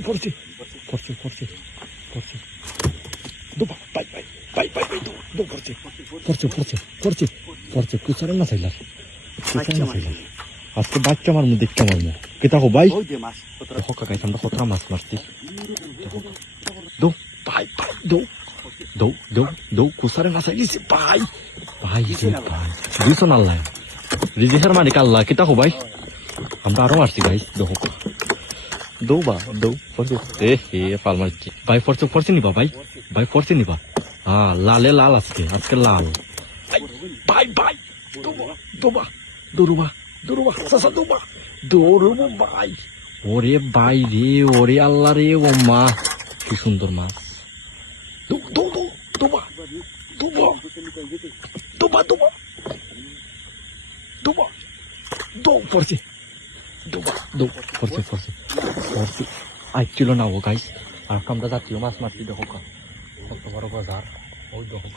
পড়ছে পড়ছে পড়ছে পড়ছে দৌড় bye bye bye bye bye দৌড় পড়ছে পড়ছে পড়ছে পড়ছে পড়ছে কুচারে না চাইলার কুচারে না চাইলার আজকে বাচ্চা মারমু দেখতে মারমু কেতা হো ভাই হকা গাইছ আমরা কতটা মাছ মারছি দৌ ভাই ভাই দৌ দৌ দৌ দৌ কুচারে না চাইলিছে ভাই ভাই ভাই দুইশো আল্লাহ রিজেহার মালিক আল্লাহ কেতা হো ভাই আমরা আরো মারছি গাইস দেখো দৌ বা দৌ পড়ছে এ হে পাল মারছি ভাই পড়ছে পড়ছে নিবা ভাই ভাই পড়ছে নিবা হ্যাঁ লালে লাল আজকে আজকে লাল ভাই ভাই দৌবা দৌড়বা দৌড়বা সাসা দৌবা দৌড়বো ভাই ওরে ভাই রে ওরে আল্লাহ রে ও মা কি সুন্দর মাছ দৌ দৌ দৌ দৌবা দৌবা দৌবা দৌবা দৌবা দৌ পড়ছে দৌবা দৌ পড়ছে পড়ছে পড়ছে আইছিল না ও গাইস আর আমরা জাতীয় মাছ মারছি দেখো কত বড় বাজার ওই দেখো